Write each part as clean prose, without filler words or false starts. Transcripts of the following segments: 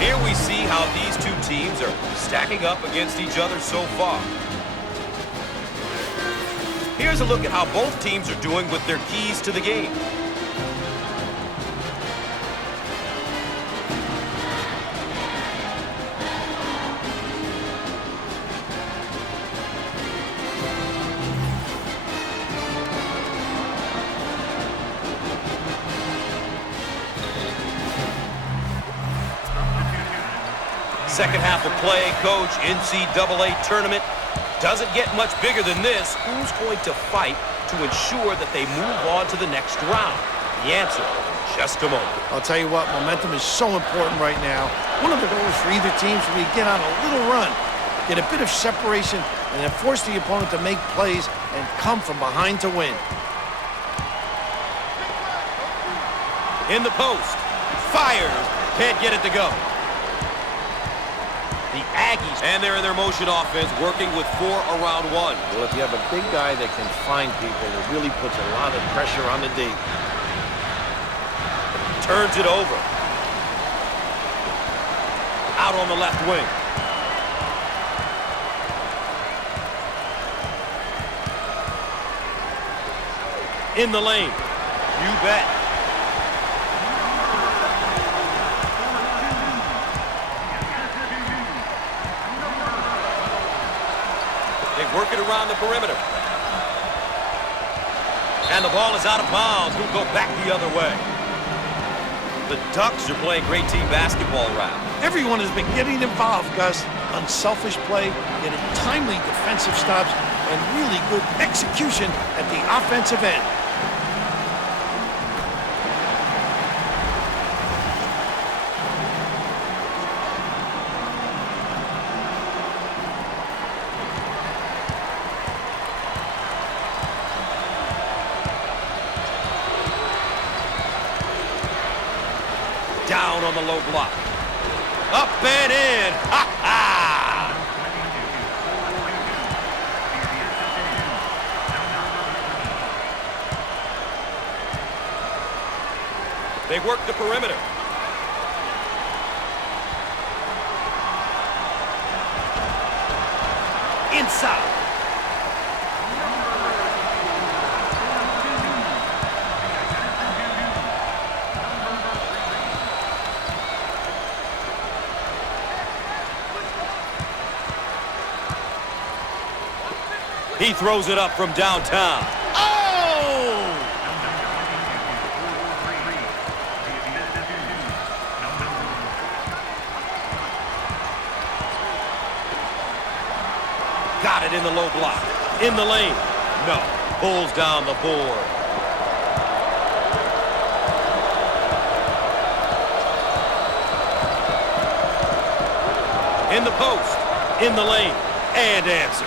Here we see how these two teams are stacking up against each other so far. Here's a look at how both teams are doing with their keys to the game. Second half of play, coach. NCAA Tournament doesn't get much bigger than this. Who's going to fight to ensure that they move on to the next round? The answer, just a moment. I'll tell you what, momentum is so important right now. One of the goals for either team should be to get on a little run, get a bit of separation, and then force the opponent to make plays and come from behind to win. In the post, fires, can't get it to go. The Aggies, and they're in their motion offense, working with 4 around 1. Well, if you have a big guy that can find people, it really puts a lot of pressure on the D. Turns it over. Out on the left wing. In the lane. You bet. Work it around the perimeter. And the ball is out of bounds. We'll go back the other way. The Ducks are playing great team basketball around. Everyone has been getting involved, Gus. Unselfish play, getting timely defensive stops, and really good execution at the offensive end. Down on the low block. Up and in. Ha ha! They work the perimeter. Inside. He throws it up from downtown. Oh! Got it in the low block. In the lane. No. Pulls down the board. In the post. In the lane. And answers.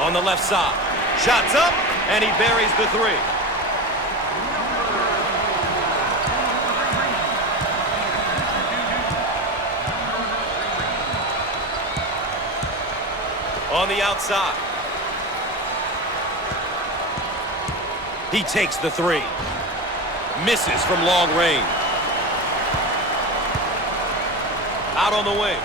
On the left side, shots up, and he buries the 3. On the outside, he takes the 3. Misses from long range. Out on the wing.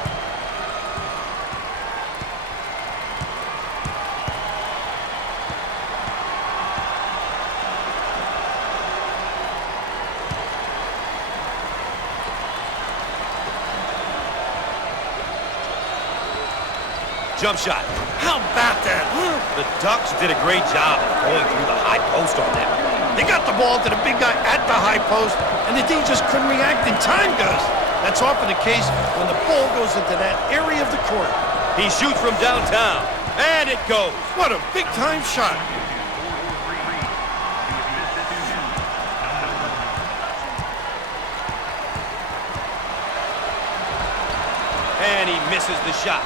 Jump shot. How about that, huh? The Ducks did a great job of going through the high post on them. They got the ball to the big guy at the high post, and the D just couldn't react in time, Gus. That's often the case when the ball goes into that area of the court. He shoots from downtown, and it goes. What a big-time shot. And he misses the shot.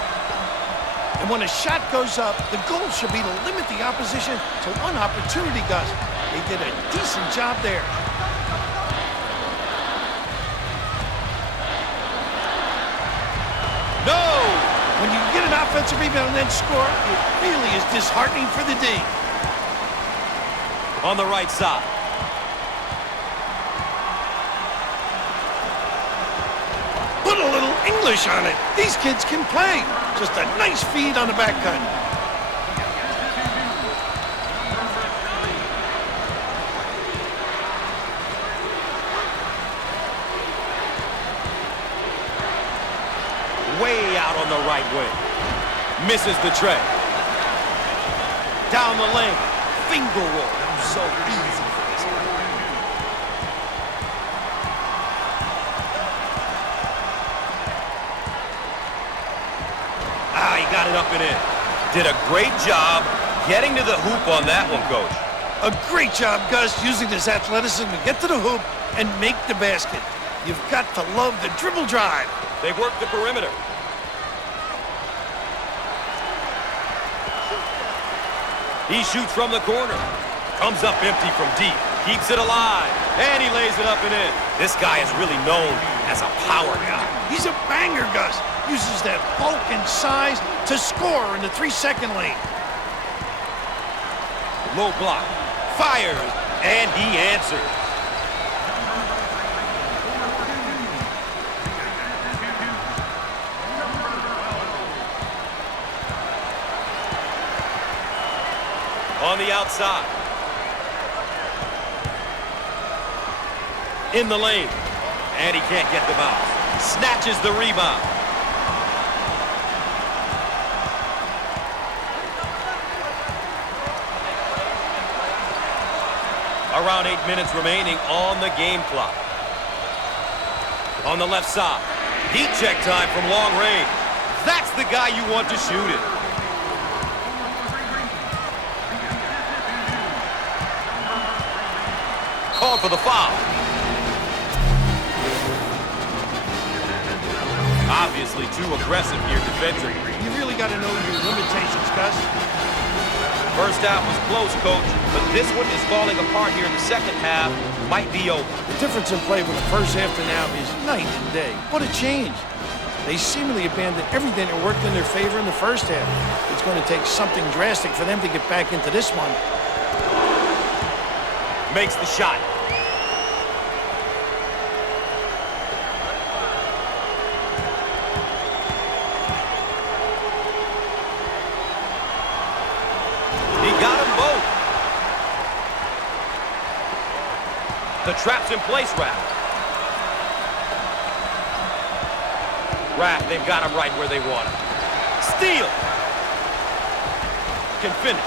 And when a shot goes up, the goal should be to limit the opposition to one opportunity, Gus. They did a decent job there. offensive rebound and then score. It really is disheartening for the D. On the right side. Put a little English on it. These kids can play. Just a nice feed on the back cut. Way out on the right wing. Misses the tray. Down the lane. Finger roll. So easy for this guy. He got it up and in. Did a great job getting to the hoop on that one, Coach. A great job, Gus, using his athleticism to get to the hoop and make the basket. You've got to love the dribble drive. They work the perimeter. He shoots from the corner. Comes up empty from deep. Keeps it alive. And he lays it up and in. This guy is really known as a power guy. He's a banger, Gus. Uses that bulk and size to score in the 3-second lane. Low block. Fires. And he answers. On the outside. In the lane. And he can't get the bounce. Snatches the rebound. Around 8 minutes remaining on the game clock. On the left side. Heat check time from long range. That's the guy you want to shoot it. Called for the foul. Obviously too aggressive here defensively. You really got to know your limitations, Gus. First half was close, Coach, but this one is falling apart here in the second half. Might be over. The difference in play from the first half to now is night and day. What a change. They seemingly abandoned everything that worked in their favor in the first half. It's going to take something drastic for them to get back into this one. Makes the shot. He got them both. The trap's in place, Raph. They've got him right where they want him. Steal. Can finish.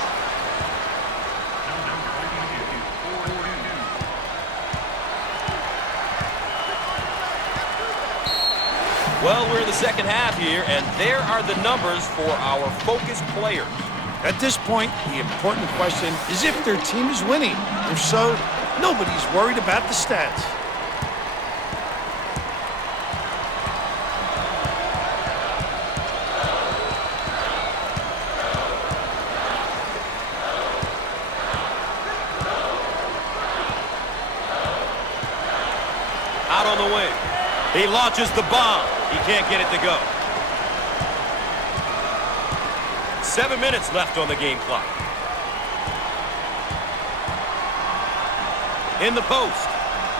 Well, we're in the second half here, and there are the numbers for our focused players. At this point, the important question is if their team is winning. If so, nobody's worried about the stats. Out on the wing. He launches the bomb. He can't get it to go. 7 minutes left on the game clock. In the post.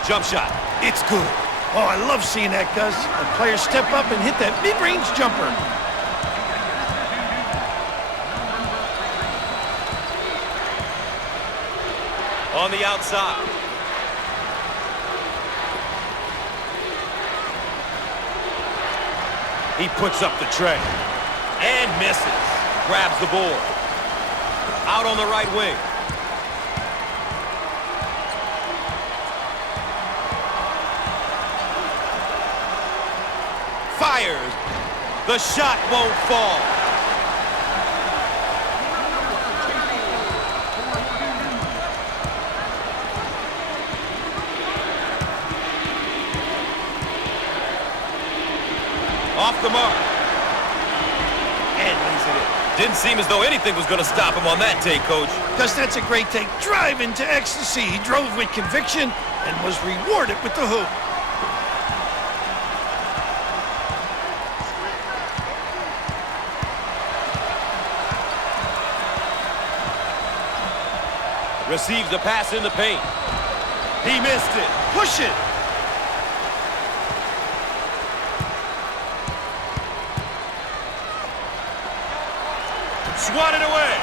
Jump shot. It's good. Oh, I love seeing that, Gus. The players step up and hit that mid-range jumper. On the outside. He puts up the tray. And misses. Grabs the board. Out on the right wing. Fires. The shot won't fall. Off the mark. And lays it in. Didn't seem as though anything was going to stop him on that take, Coach. Gus, that's a great take. Drive into ecstasy. He drove with conviction and was rewarded with the hoop. Receives the pass in the paint. He missed it. Push it. Swatted away.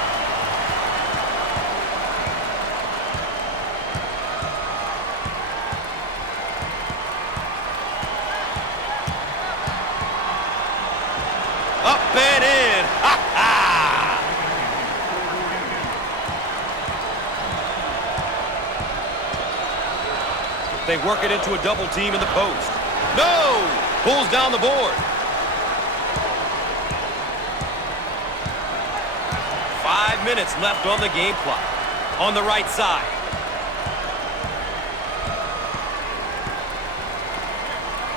Up and in. Ha ha! They work it into a double team in the post. No! Pulls down the board. 5 minutes left on the game clock. On the right side.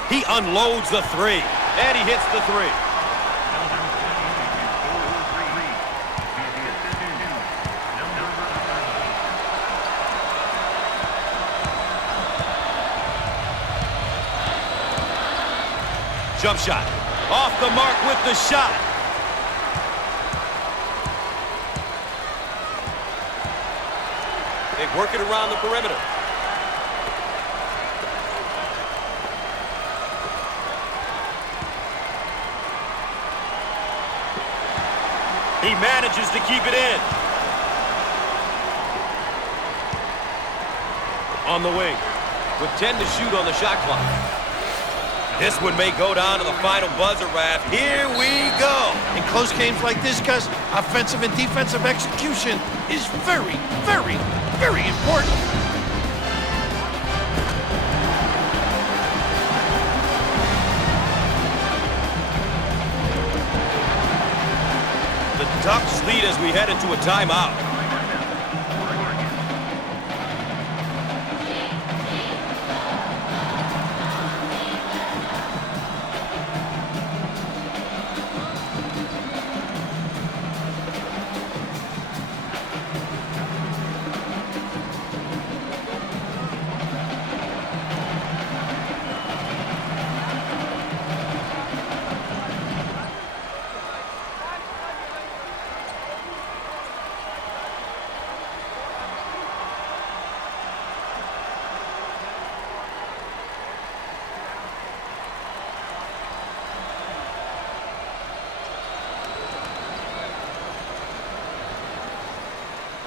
He unloads the three. And he hits the three. Jump shot. Off the mark with the shot. They work it around the perimeter. He manages to keep it in. On the wing. With 10 to shoot on the shot clock. This one may go down to the final buzzer, Raph. Here we go. In close games like this, Gus, offensive and defensive execution is very, very, very important. The Ducks lead as we head into a timeout.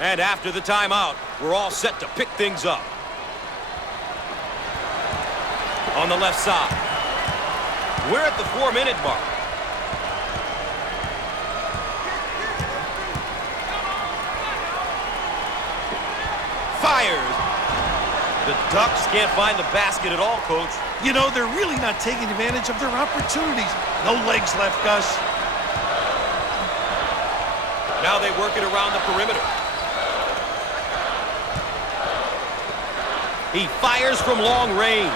And after the timeout, we're all set to pick things up. On the left side. We're at the 4-minute mark. Fires. The Ducks can't find the basket at all, Coach. You know, they're really not taking advantage of their opportunities. No legs left, Gus. Now they work it around the perimeter. He fires from long range.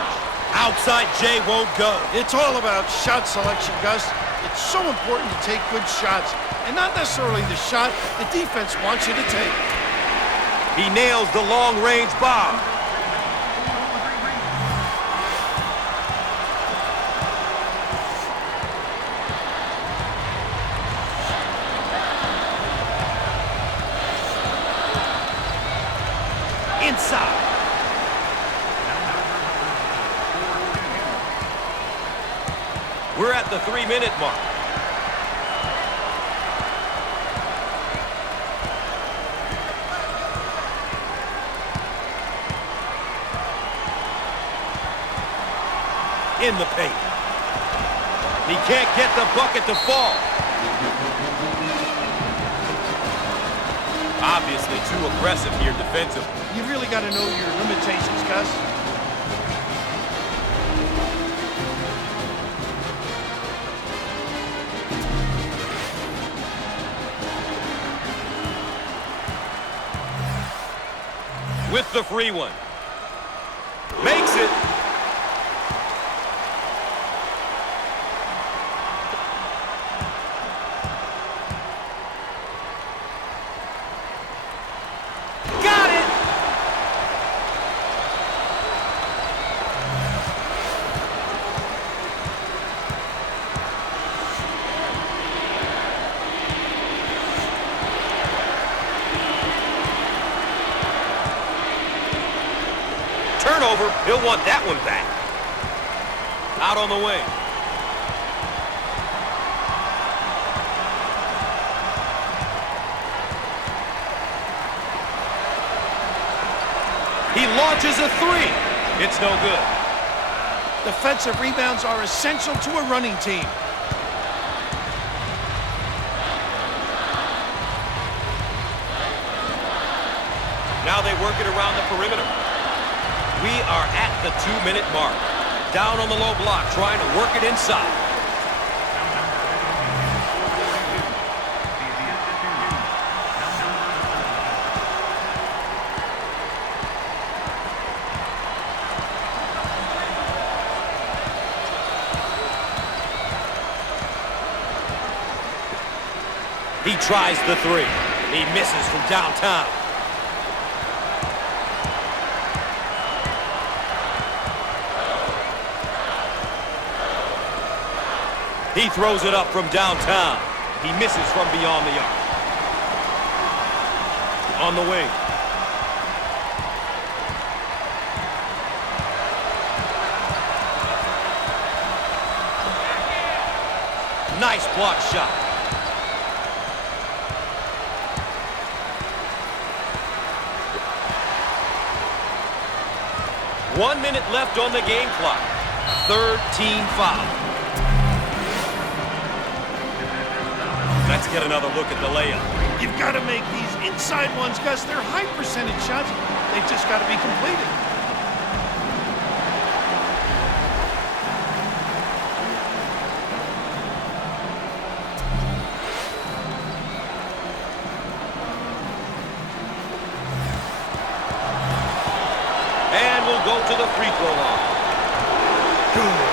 Outside J won't go. It's all about shot selection, Gus. It's so important to take good shots, and not necessarily the shot the defense wants you to take. He nails the long-range bomb. Inside. We're at the 3-minute mark. In the paint. He can't get the bucket to fall. Obviously too aggressive here defensively. You really got to know your limitations, Gus. With the free one. Makes it. Got it. turnover. He'll want that one back. Out on the wing. He launches a three. It's no good. Defensive rebounds are essential to a running team. Now they work it around the perimeter. We are at the 2-minute mark. Down on the low block, trying to work it inside. He tries the three. He misses from downtown. He throws it up from downtown. He misses from beyond the arc. On the wing. Nice block shot. One minute left on the game clock. Third team foul. Let's get another look at the layup. You've got to make these inside ones, Gus. They're high percentage shots. They just got to be completed. And we'll go to the free throw line. Good.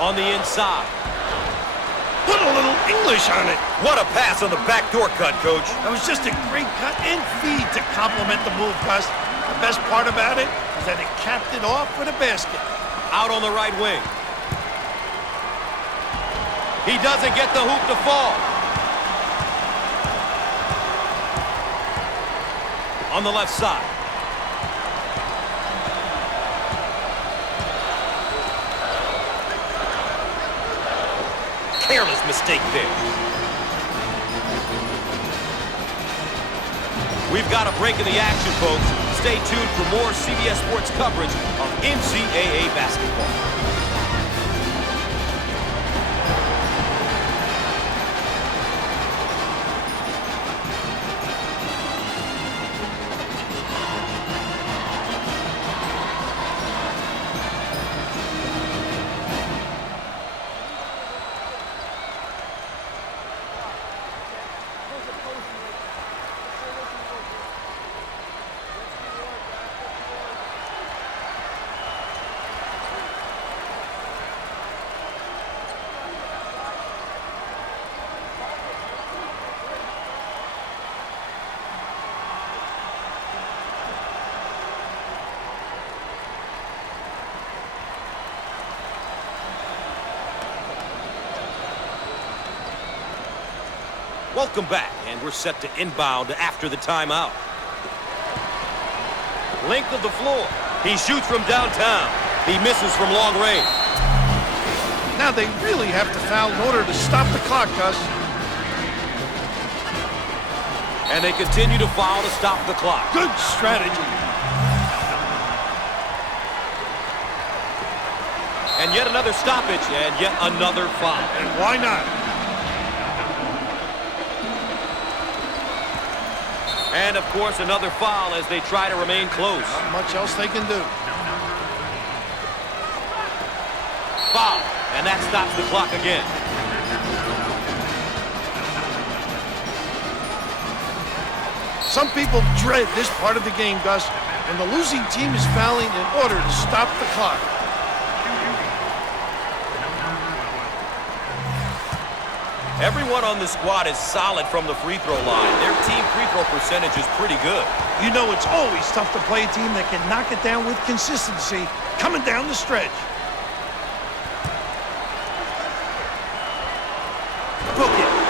On the inside. Put a little English on it. What a pass on the backdoor cut, Coach. That was just a great cut and feed to complement the move, Gus. The best part about it is that it capped it off with a basket. Out on the right wing. He doesn't get the hoop to fall. On the left side. Careless mistake there. We've got a break in the action, folks. Stay tuned for more CBS Sports coverage of NCAA basketball. Welcome back, and we're set to inbound after the timeout. Length of the floor. He shoots from downtown. He misses from long range. Now they really have to foul in order to stop the clock, Gus. And they continue to foul to stop the clock. Good strategy. And yet another stoppage, and yet another foul. And why not? And, of course, another foul as they try to remain close. Not much else they can do. Foul, and that stops the clock again. Some people dread this part of the game, Gus, and the losing team is fouling in order to stop the clock. Everyone on this squad is solid from the free throw line. Their team free throw percentage is pretty good. You know it's always tough to play a team that can knock it down with consistency coming down the stretch. Book it.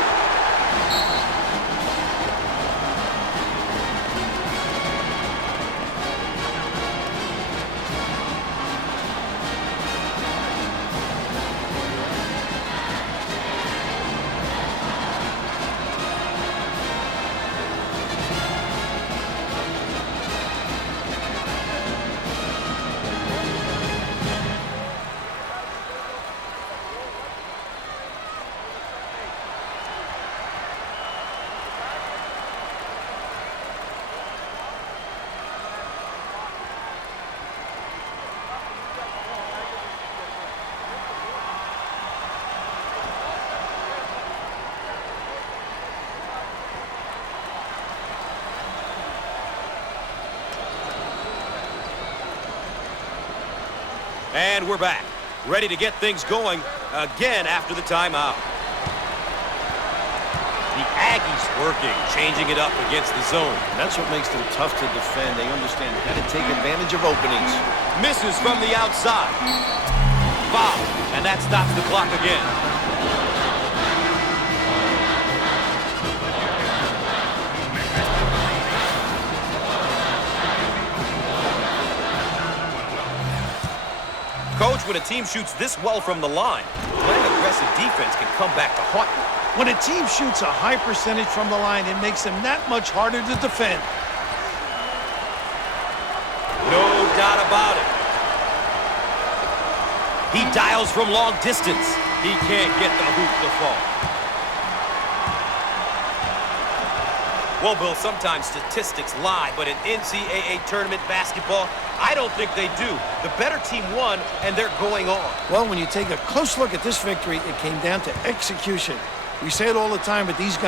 And we're back, ready to get things going again after the timeout. The Aggies working, changing it up against the zone. That's what makes them tough to defend. They understand how to take advantage of openings. Misses from the outside. Foul, and that stops the clock again. Coach, when a team shoots this well from the line, playing aggressive defense can come back to haunt you. When a team shoots a high percentage from the line, it makes them that much harder to defend. No doubt about it. He dials from long distance. He can't get the hoop to fall. Well, Bill, sometimes statistics lie, but in NCAA tournament basketball, I don't think they do. The better team won, and they're going on. Well, when you take a close look at this victory, it came down to execution. We say it all the time, but these guys